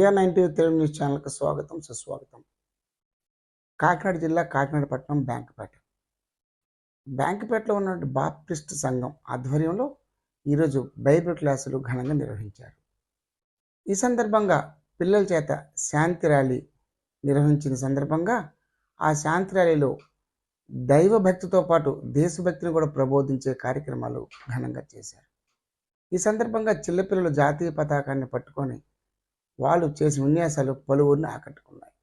VR 90 Telugu news ఛానల్కి స్వాగతం, సుస్వాగతం. కాకినాడ జిల్లా కాకినాడ పట్టణం బ్యాంకుపేటలో ఉన్న బాప్టిస్ట్ సంఘం ఆధ్వర్యంలో ఈరోజు బైబిల్ క్లాసులు ఘనంగా నిర్వహించారు. ఈ సందర్భంగా పిల్లల చేత శాంతి ర్యాలీ నిర్వహించిన సందర్భంగా ఆ శాంతి ర్యాలీలో దైవ భక్తితో పాటు దేశభక్తిని కూడా ప్రబోధించే కార్యక్రమాలు ఘనంగా చేశారు. ఈ సందర్భంగా చిన్నపిల్లలు జాతీయ పతాకాన్ని పట్టుకొని వాళ్ళు చేసిన విన్యాసాలు పలువురిని ఆకట్టుకున్నాయి.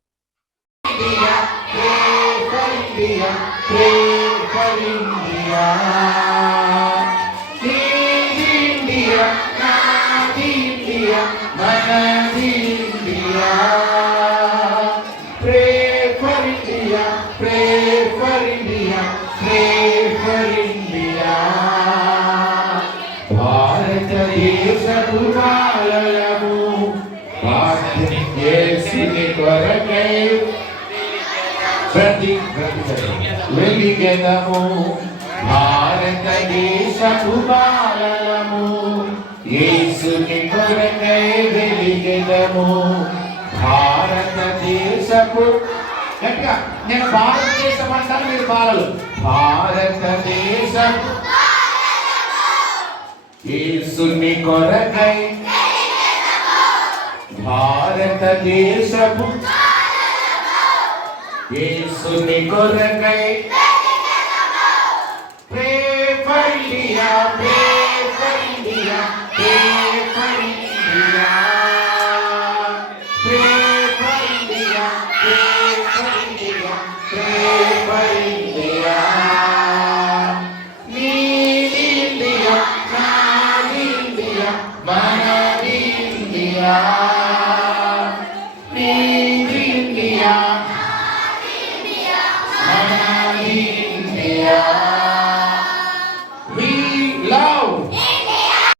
భారతదేశపు బాలలము వెలిగెదము, భారతదేశపు బాలలము యేసుని కొరకై వెలిగెదము. భారతదేశపు గట్టిగా నేను భారతదేశం అంటాను, మీరు బాలలు. భారతదేశపు యేసుని కొరకై భారతదేశపు యేసుని కొరకై Pray for India, pray for India, pray for India, pray for India, pray for India, pray for India. Need India, not India, but India.